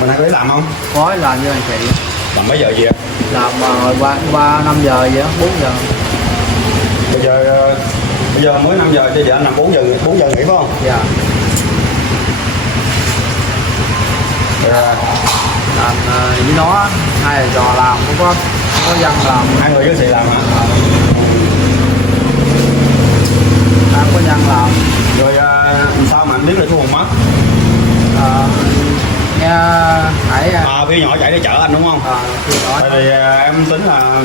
Hôm nay có đi làm không? Có làm như anh chị. Làm mấy giờ về? Làm hồi 5 giờ vậy đó, 4 giờ. Bây giờ mới 5 giờ cho giờ anh làm 4 giờ nghỉ phải không? Dạ. Rồi, Làm với nó, hai là trò làm, không có dân làm. hai người với chị làm hả? Không có dân làm. Rồi sao mà anh biết là chú Hùng mất? Nghe Hải Khi nhỏ chạy đi chợ anh đúng không? khi đó. Tại vì em tính là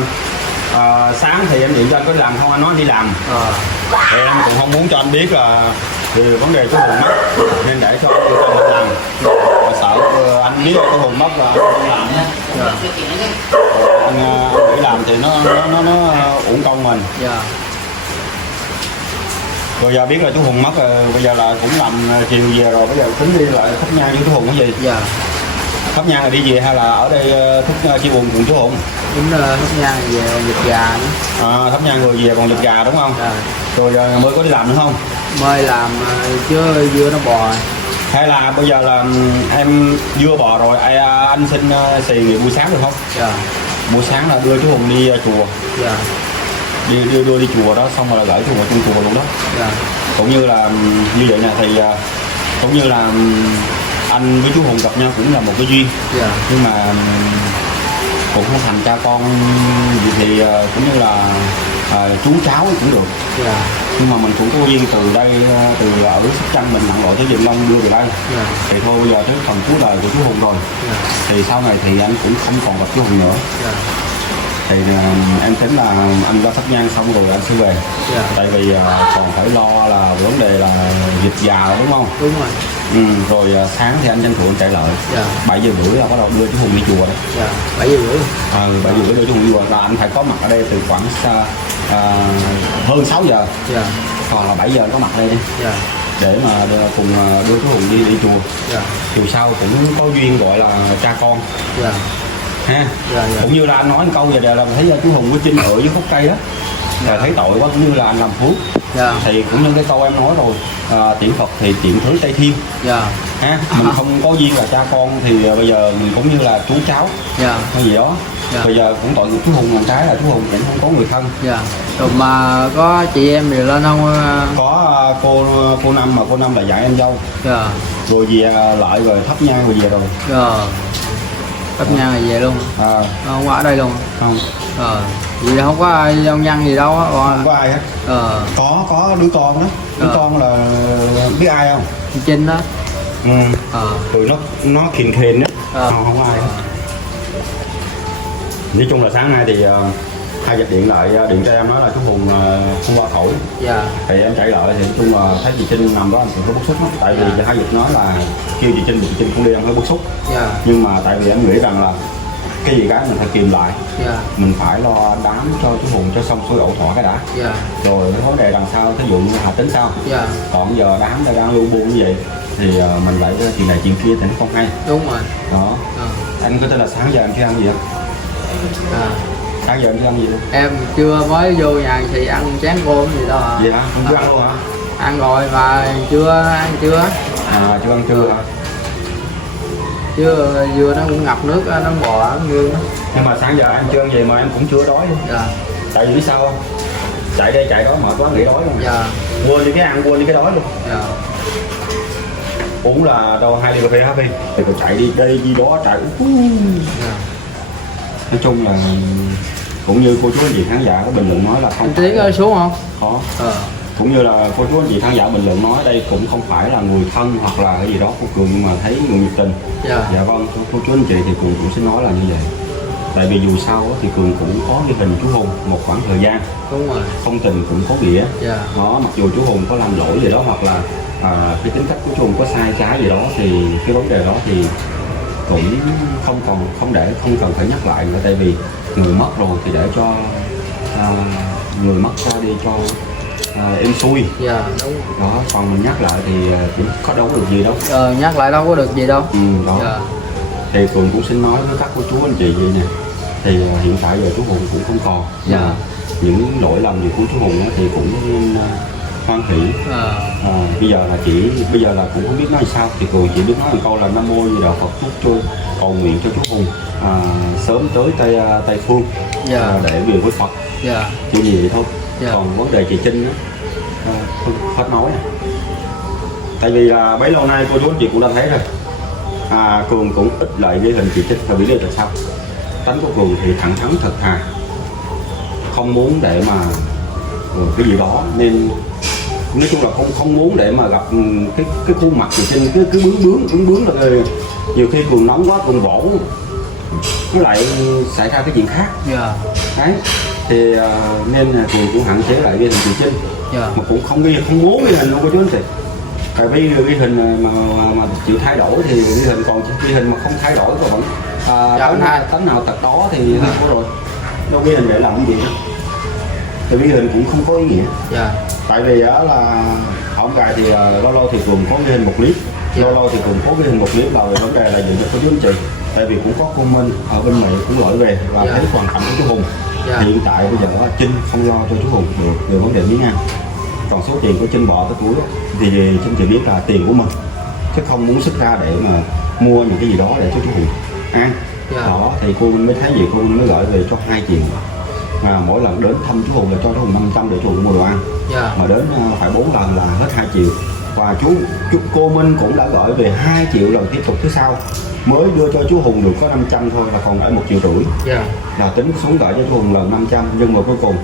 sáng thì em điện cho anh có đi làm không, anh nói anh đi làm. Thì em cũng không muốn cho anh biết là vì vấn đề chú Hùng mất nên để cho anh làm. Và sợ anh biết chú Hùng mất là anh không làm nhé. Anh nghỉ làm thì nó uổng công mình. Dạ. Rồi giờ biết là chú Hùng mất rồi, bây giờ là cũng làm chiều về rồi, bây giờ tính đi lại thắp nhang với chú Hùng cái gì? Dạ. Thắp nhang là đi về hay là ở đây thắp chia buồn cùng chú Hùng? Đúng là thắp nhang về vịt gà nữa. Thắp nhang rồi về còn vịt gà đúng không? Dạ. Rồi mới có đi làm nữa không? Mới làm chứ dưa nó bò. Hay là bây giờ là em dưa bò rồi, anh xin xì nghỉ buổi sáng được không? Dạ. Buổi sáng là đưa chú Hùng đi chùa. Dạ. Đưa đi chùa đó, xong rồi là gửi chú Hùng trong chùa luôn đó. Dạ. Cũng như là như vậy nè thì cũng như là anh với chú Hùng gặp nhau cũng là một cái duyên. Dạ. Nhưng mà cũng không thành cha con gì thì cũng như là chú cháu cũng được. Dạ. Nhưng mà mình cũng có duyên từ đây, từ ở Sóc Trăng mình nặng lội tới Vĩnh Long đưa về đây. Dạ. Thì thôi bây giờ tới phần cuối đời của chú Hùng rồi. Dạ. Thì sau này thì anh cũng không còn gặp chú Hùng nữa. Dạ. Thì em tính là anh ra thắp nhang xong rồi anh sẽ về. Dạ. Tại vì còn phải lo là vấn đề là vịt già đúng không? Đúng rồi. Rồi sáng thì anh tranh thủ anh chạy lợi. Dạ. 7 giờ rưỡi là bắt đầu đưa chú Hùng đi chùa đấy. Dạ. 7 giờ rưỡi. 7 giờ rưỡi đưa chú Hùng đi chùa là anh phải có mặt ở đây từ khoảng hơn 6 giờ. Dạ. Còn là 7 giờ anh có mặt đây đi. Dạ. Để mà cùng đưa chú Hùng đi chùa. Dạ. Dù sao cũng có duyên gọi là cha con. Dạ. Ha. Dạ. Dạ. Cũng như là anh nói một câu về là thấy chú Hùng có chinh ở với khúc cây đó. Là thấy tội quá, cũng như là anh làm phước. Dạ. Thì cũng như cái câu em nói rồi, tiễn Phật thì tiễn thứ Tây Thiên. Dạ. Ha, mình không có duyên là cha con thì bây giờ mình cũng như là chú cháu. Dạ. Hay gì đó. Dạ. Bây giờ cũng tội nghiệp chú Hùng, một cái là chú Hùng cũng không có người thân. Dạ. Rồi mà có chị em gì lên không? Có cô Năm, mà cô Năm là dạy em dâu. Dạ. Rồi về lại rồi thắp nhang rồi về rồi. Dạ. Thắp nhang rồi về luôn. Không có ở đây luôn. Không. Vậy là không có ai ông nhân gì đâu á. Không có ai hết. Có đứa con đó. Đứa con là biết ai không? Trinh đó. Rồi nó khìn khìn á. Không có ai hết. Nói chung là sáng nay thì hai dịch điện lại điện cho em nói là chú Hùng không qua khỏi. Dạ. Thì em chạy lại thì nói chung là thấy chị Trinh nằm đó anh cũng có bức xúc lắm. Tại vì hai dịch nói là kêu chị Trinh cũng đi, em hơi bức xúc. Dạ. Nhưng mà tại vì em nghĩ rằng là cái gì cái mình phải kìm lại. Dạ. Mình phải lo đám cho chú Hùng cho xong xuôi ẩu thỏa cái đã. Dạ. Rồi cái vấn đề đằng sau thí dụ như Hà tính sao. Dạ. Còn giờ đám đang lưu buôn như vậy thì mình lại chuyện này chuyện kia thì nó không hay. Đúng rồi. Đó. Anh có tên là sáng giờ anh chưa ăn gì không? Sáng giờ anh chưa ăn gì luôn? Em chưa mới vô nhà thì ăn chén cơm gì đâu à. Vậy hả? Không chưa ăn luôn hả? Ăn rồi mà chưa ăn chưa. Chưa ăn trưa hả? Chưa, dưa nó cũng ngập nước nó bò nó ngương. Nhưng mà sáng giờ em chưa ăn gì mà em cũng chưa đói luôn. Dạ. Tại vì biết sao không? Chạy đây chạy đó mệt quá nghĩ đói luôn. Dạ. Quên đi cái ăn, quên đi cái đói luôn. Dạ. Uống là đâu 2 ly cà phê Happy thì phải chạy đi đây đi đó chạy. Dạ. Nói chung là cũng như cô chú anh chị khán giả có bình luận nói là không. Anh Tiến ơi xuống không? Khó. Cũng như là cô chú anh chị khán giả bình luận nói đây cũng không phải là người thân hoặc là cái gì đó của Cường, nhưng mà thấy người nhiệt tình. Dạ vâng, cô chú anh chị thì Cường cũng xin nói là như vậy. Tại vì dù sao thì Cường cũng có ghi hình chú Hùng một khoảng thời gian. Đúng rồi. Không tình cũng có nghĩa. Dạ. Đó, mặc dù chú Hùng có làm lỗi gì đó hoặc là cái tính cách của chú Hùng có sai trái gì đó thì cái vấn đề đó thì cũng không cần phải nhắc lại nữa. Tại vì người mất rồi thì để cho người mất ra đi cho em xui. Dạ đúng. Đó, còn mình nhắc lại thì cũng có đâu có được gì đâu. Nhắc lại đâu có được gì đâu. Đó. Dạ. Thì Cường cũng xin nói với các cô chú anh chị vậy nè. Thì hiện tại giờ chú Hùng cũng không còn. Dạ. Những lỗi lầm gì của chú Hùng thì cũng hoan hỷ. Bây giờ là cũng không biết nói sao, thì cô chỉ biết nói một câu là Nam Mô Di Đà Phật, chúc cho cầu nguyện cho chú Hùng sớm tới Tây Phương để về với Phật. Chỉ gì vậy thôi. Còn vấn đề chị Trinh đó, không hết nói. Tại vì là bấy lâu nay cô chú anh chị cũng đã thấy rồi, Cường cũng ít lại ghi hình chị Trinh. Phải biết là sao? Tánh của Cường thì thẳng thắn thật thà, không muốn để mà cái gì đó, nên nói chung là không muốn để mà gặp cái khuôn mặt chị Trinh cứ bướng là nhiều khi Cường nóng quá Cường bổ nó lại xảy ra cái chuyện khác. Đấy thì nên là Cường cũng hạn chế lại ghi hình chị Trinh, mà cũng không muốn ghi hình luôn cô chú anh chị. Tại vì ghi hình mà chịu thay đổi thì ghi hình, còn ghi hình mà không thay đổi có vẫn tánh nào tật đó thì có rồi, đâu ghi hình để làm cái gì đó. Thì ghi hình cũng không có ý nghĩa. Tại vì đó là không cài thì lâu thì Cường có ghi hình một clip, lâu thì Cường có ghi hình một clip là về vấn đề là gì cho cô chú anh chị. Tại vì cũng có comment ở bên mẹ cũng gửi về và thấy hoàn cảnh của chú Hùng. Hiện tại bây giờ Trinh không lo cho chú Hùng được về vấn đề miếng ăn, còn số tiền của Trinh bỏ tới túi thì Trinh chỉ biết là tiền của mình, chứ không muốn xuất ra để mà mua những cái gì đó để cho chú Hùng ăn. Đó thì cô mới thấy gì, cô mới gửi về cho 2 triệu, mà mỗi lần đến thăm chú Hùng là cho chú Hùng 500 để chú Hùng mua đồ ăn. Mà đến phải 4 lần là hết 2 triệu. Và cô Minh cũng đã gửi về 2 triệu lần tiếp tục thứ sau, mới đưa cho chú Hùng được có 500 thôi, là còn lại 1,5 triệu. Là tính xuống gửi cho chú Hùng lần 500, nhưng mà cuối cùng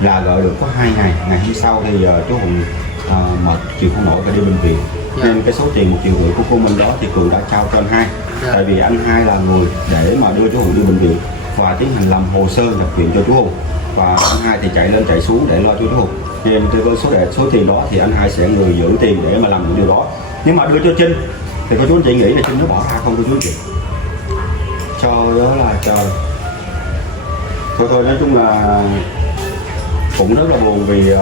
là gửi được có 2 ngày. Ngày hôm sau thì chú Hùng mệt chịu không nổi phải đi bệnh viện. Nên cái số tiền 1,5 triệu của cô Minh đó thì Cường đã trao cho anh Hai. Tại vì anh Hai là người để mà đưa chú Hùng đi bệnh viện và tiến hành làm hồ sơ nhập viện cho chú Hùng, và anh Hai thì chạy lên chạy xuống để lo cho chú Hùng. Nên với số tiền đó thì anh Hai sẽ người giữ tiền để mà làm những điều đó. Nhưng mà đưa cho Trinh thì cô chú anh chị nghĩ là Trinh nó bỏ ra không cô chú anh chị? Trời đó là trời. Thôi nói chung là cũng rất là buồn vì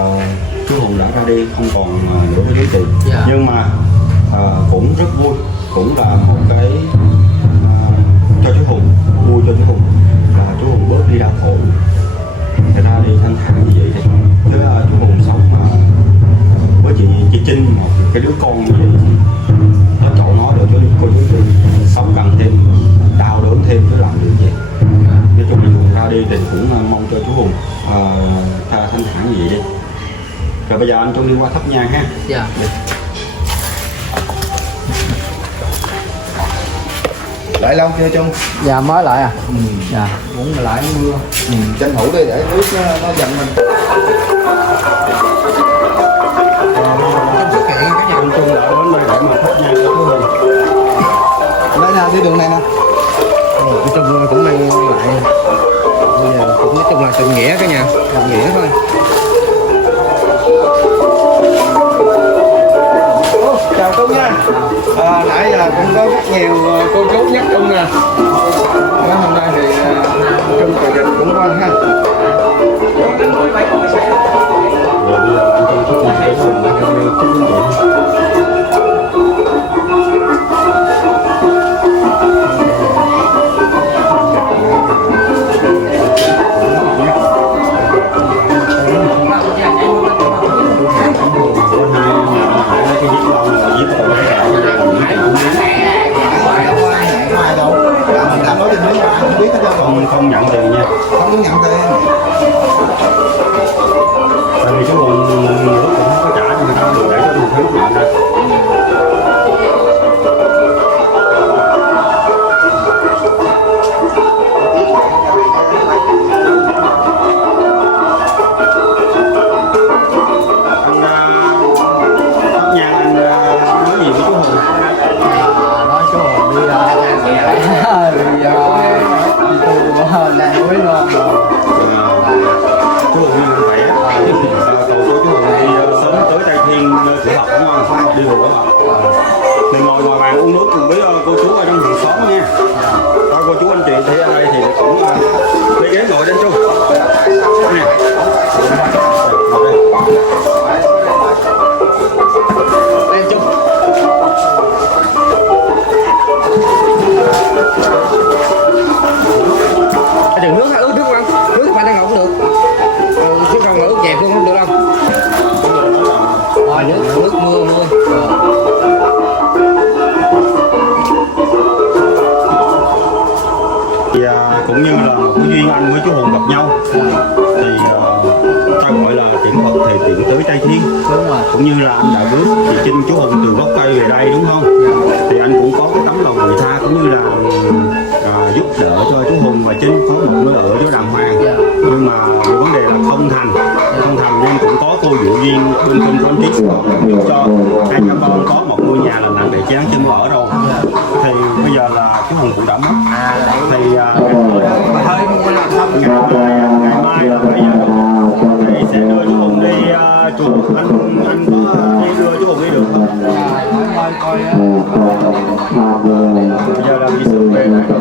chú Hùng đã ra đi không còn nữa với chú chị. Nhưng mà cũng rất vui, cũng là một cái cho chú Hùng, vui cho chú Hùng là chú Hùng bớt đi đau khổ, người ta đi thanh thản như vậy thì thứ chú Hùng sống mà với chị Trinh, một cái đứa con như vậy, nó chọn nó được cho cô chú sống cần thêm đau đớn thêm chứ làm được gì. Nói chung là Hùng ra đi thì cũng mong cho chú Hùng thanh thản như vậy đi. Rồi bây giờ anh Trung đi qua thắp nhang ha. Lại lâu chưa Trung? Dạ mới lại à. Muốn mà lại mưa. Tranh thủ đi để nước nó dần mình. Xuất hiện cái nhà anh Trung lại đến đây để mà thắp nhang cho chú Hùng. Đây nè, đi đường này nè. Cái Trung cũng đang lại. Bây giờ cũng nói chung là tình nghĩa cả nhà, tình nghĩa thôi. Chào Trung nha. Nãy giờ cũng có rất nhiều cô chú nhắc Trung nè. Hôm nay thì Trung thời dịch cũng quan ha. Rồi bây giờ anh Trung xuất nhang cho Hùng đang đi chú Hùng. Không nhận tiền nha. Không có nhận tiền. thì cũng như là một cái duyên anh với chú Hùng gặp nhau thì ta gọi là tiễn Phật thì tiễn tới Tây Thiên, đúng rồi. cũng như là anh đã bước thì trên chú Hùng từ gốc cây về đây đúng không, thì anh cũng có cái tấm lòng người tha cũng như là giúp đỡ cho chú Hùng và Trinh có một nơi ở cho đàng hoàng. Nhưng mà vấn đề là không thành nên cũng có cô dụ duyên bên công con trích giúp cho hai cha con có một ngôi nhà là nặng để chán chân ở rồi. Thì bây giờ là chú Hùng cũng đã mất thì ngày mai là bây giờ thì sẽ đưa chú Hùng đi chùa. Anh có đi đưa chú Hùng đi được không? Bây giờ làm gì sự về lại chú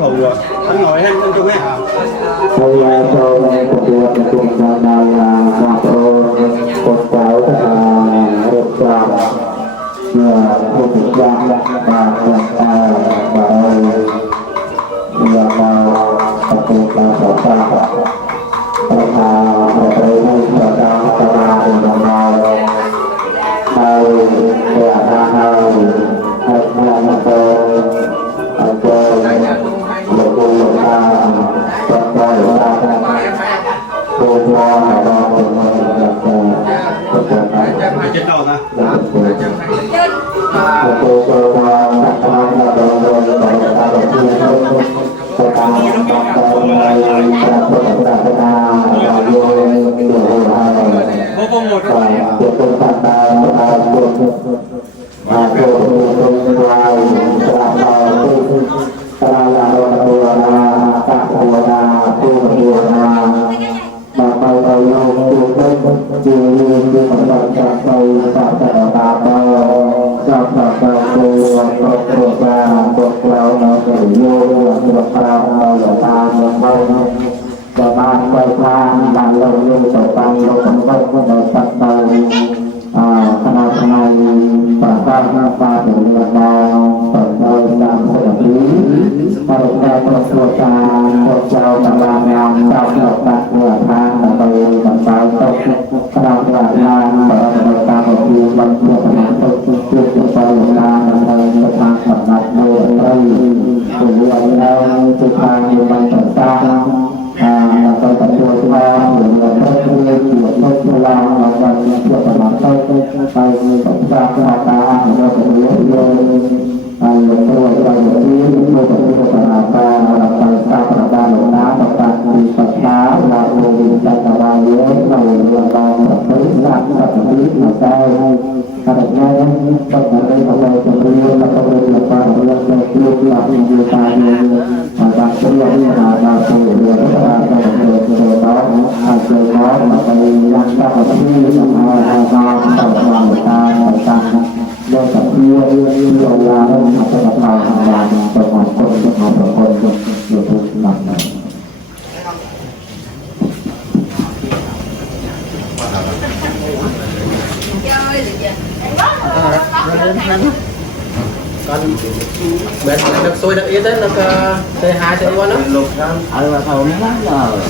Hùng rồi anh ngồi hết anh chú nghe. Chết đâu ta? Còn bên được xôi được yên đấy được C2 C1 đó. Mà thầu nó lắm rồi.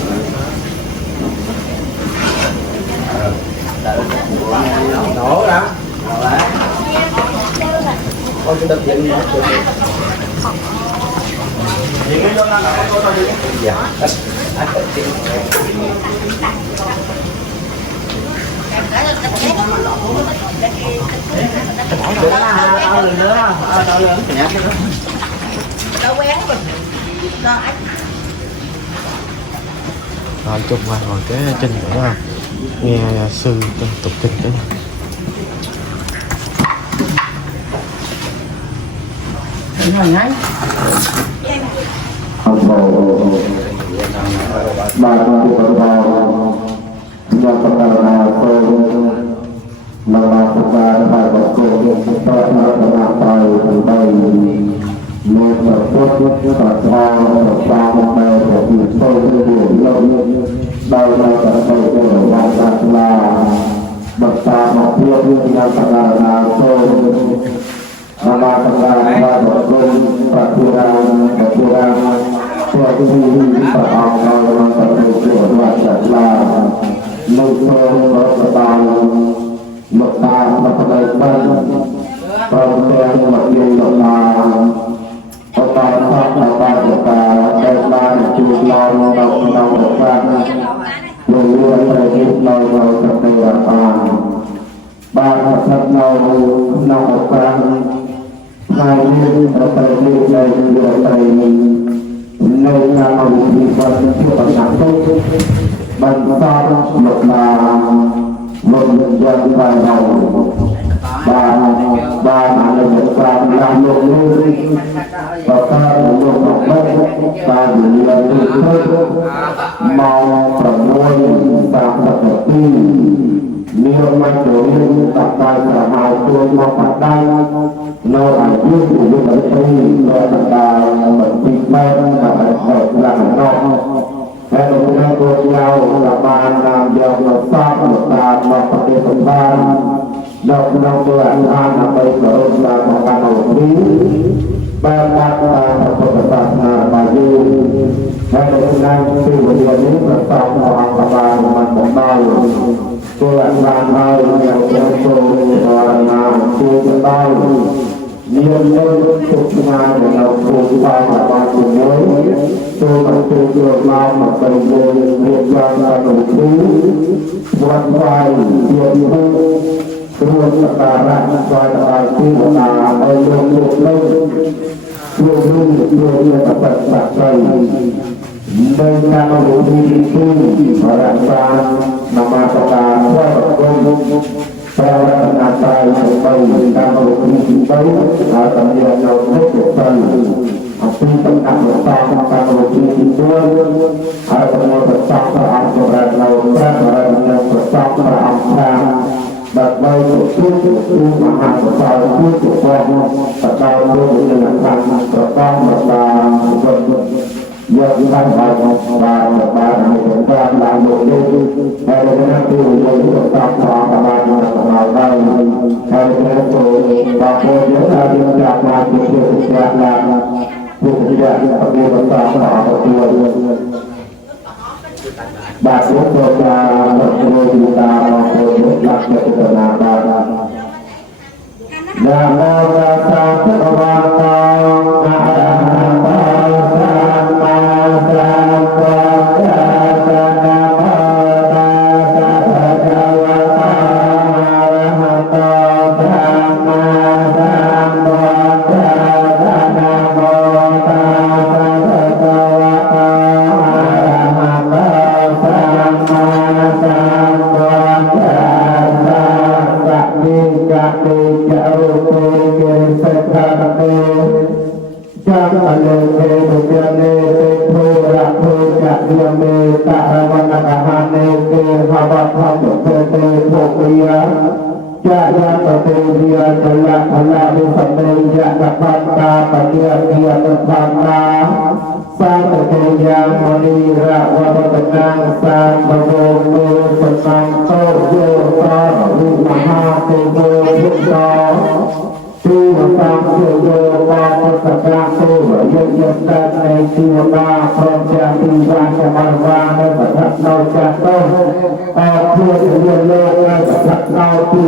Đó đó. Con chúng ta tiến nó được. Dạ. Rồi chung qua ngồi cái trên nữa không? Nghe sư tục kinh cái Hãy subscribe cho kênh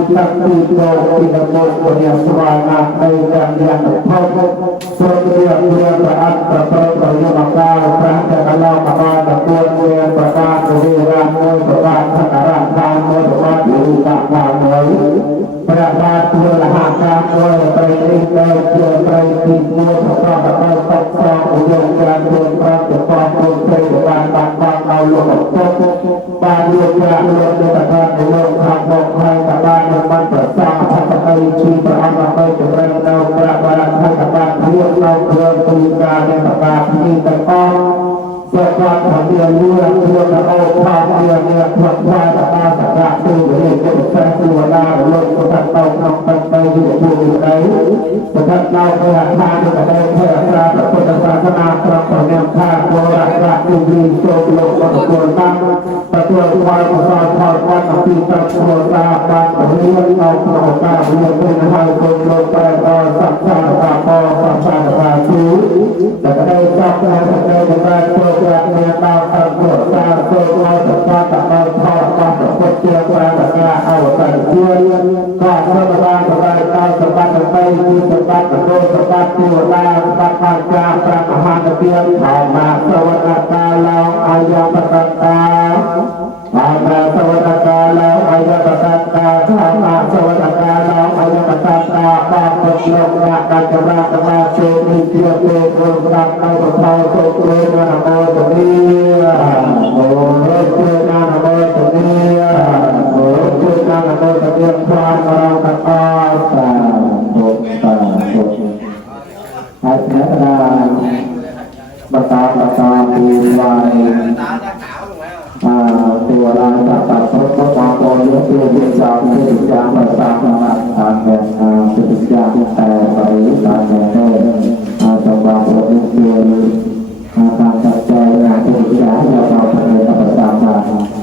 Ghiền Mì Gõ để không bỏ lỡ เพียงธรรมะสวัสดิกาลาอายะปะตัตตาธรรมะสวัสดิกาลาอายะปะตัตตาธรรมะสวัสดิกาลาอายะปะตัตตาปาปุโยนะกัจจราตมาโชติเทียเตโกรักเอาเท้าโตโกนะโมตนีโอเรโกนะโมตนีโอเรโกนะโมตนีพระมรณะอาสาตุตาตุอาจารย์บัตาปูวายตัวลายตัดพระพุทธโคยกตัวเป็นจามเป็นจามภาษาธรรมะทางแห่งเป็นจามแต่ไปทางแห่งสบายตัวเป็นตัวทางจัดใจงานเป็นจามเราเราเป็นภาษาธรรม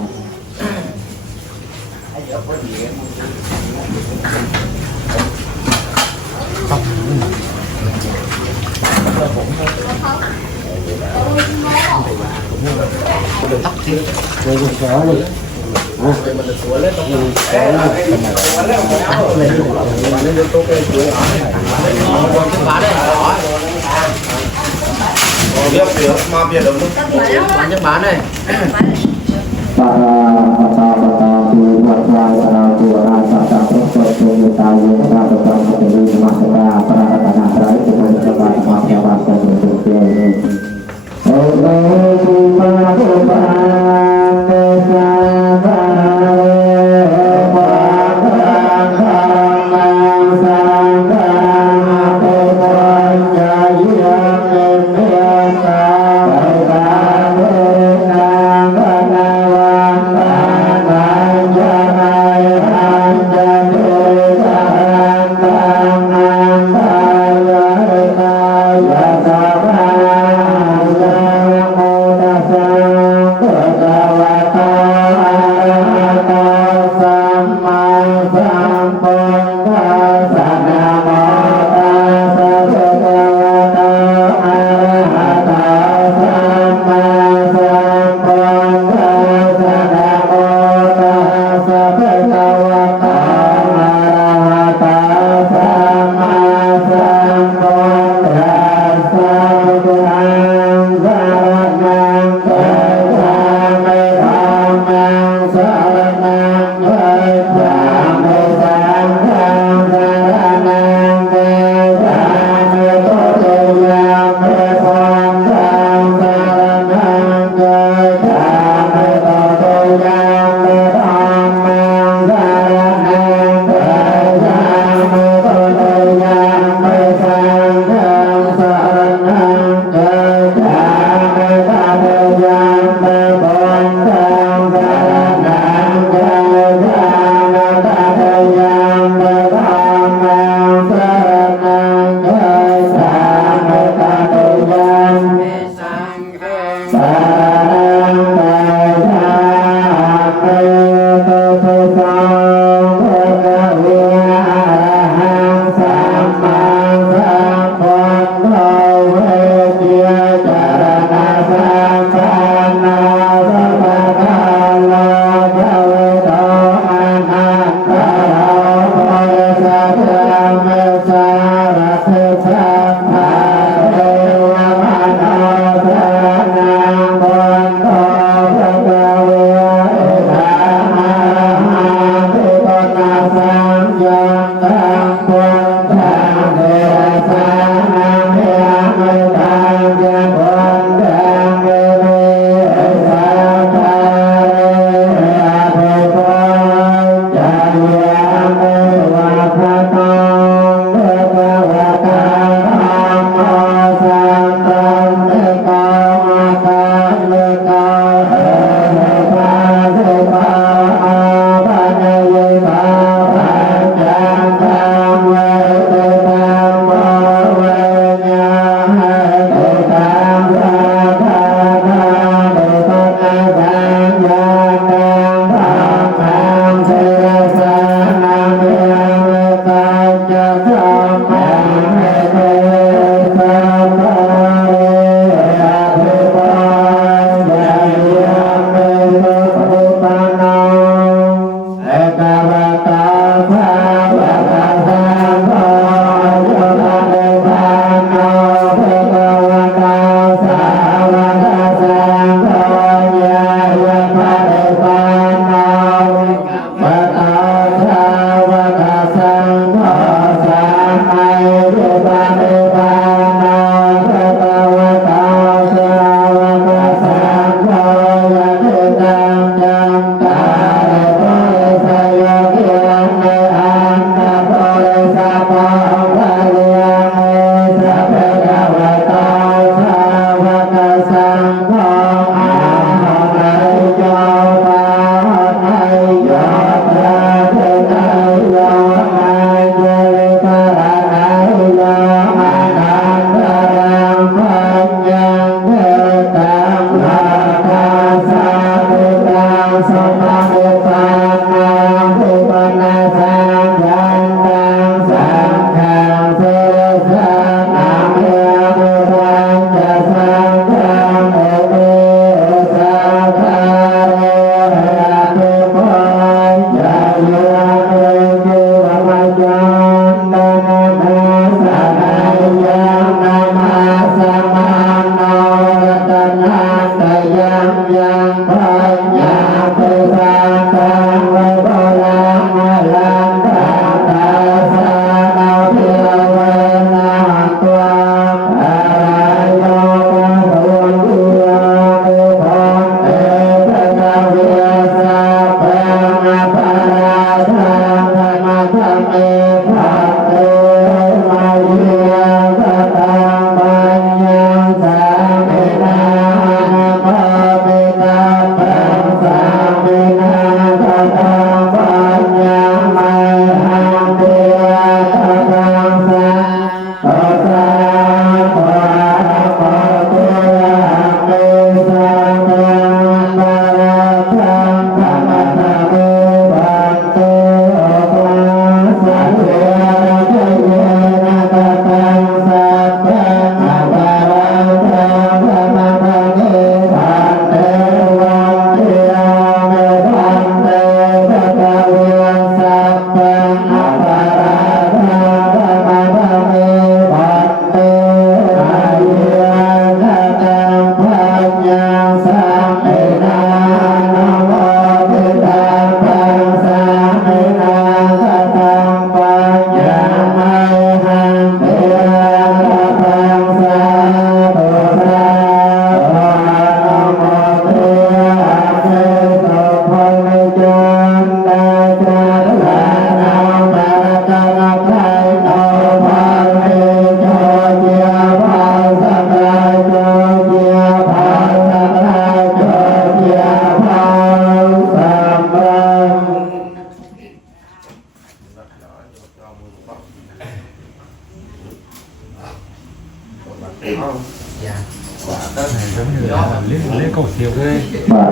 giống như là lễ cầu siêu đấy บาท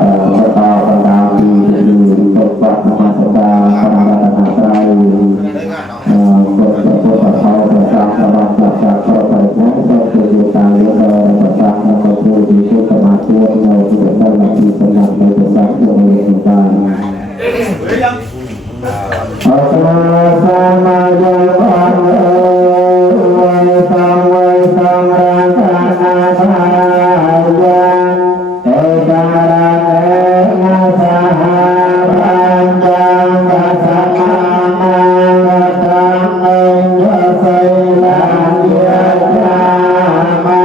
ต่อประดาปีอยู่ตกปักมาสดาพระนาไตรกดจะพูดกับเขาจะสร้างสมาธิจากเข้าไปนั้นก็คือตาเลี้ยงเราสร้างแล้วก็พูดดีพูดสมาธิเราที่เป็นต้นมาที่สนับในตัวสัตว์ตัวเองต่างอาตมาสมายังพันวันสังเวสังราชนาทายาเอกาลเอสหาปัญจังกัสมานังกัตตังเอยไสลังยะจามา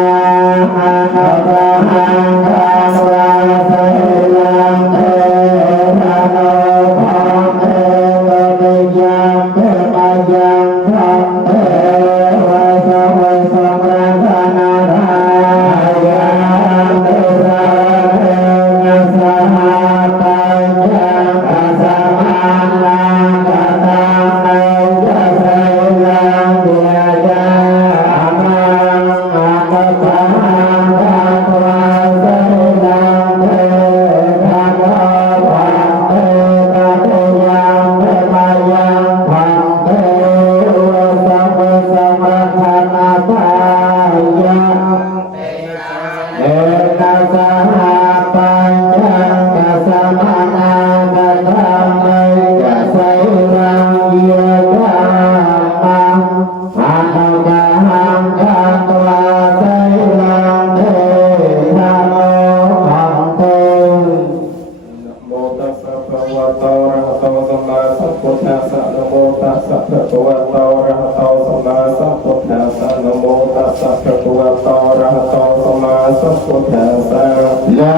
อะหังคังวาไสลังเทธะโนภังเตปิยังเทปะยังทังเทวะสะวะสังราชนาทายาเตสะเทนะสหปัญญังกัสมานังกัตตังเอยไสลังยะจามาอะหังคังวาไสลังเทธะโนภังเตปะยังเทปะยังทังเทวะสะวะสังราชนาทายา เอกสหปัญญังกัสมานากัตถังเอยไสลังเยจามังอะหังคังคันวาไสลังเทธะโนภังเต โมตัสสะภะคะวะโตอะระหะโตสัมมาสัมพุทธัสสะนะโมตัสสะภะคะวะโตอะระหะโตสัมมาสัมพุทธัสสะนะโมตัสสะภะคะวะโตอะระหะโตสัมมาสัมพุทธัสสะ ยะ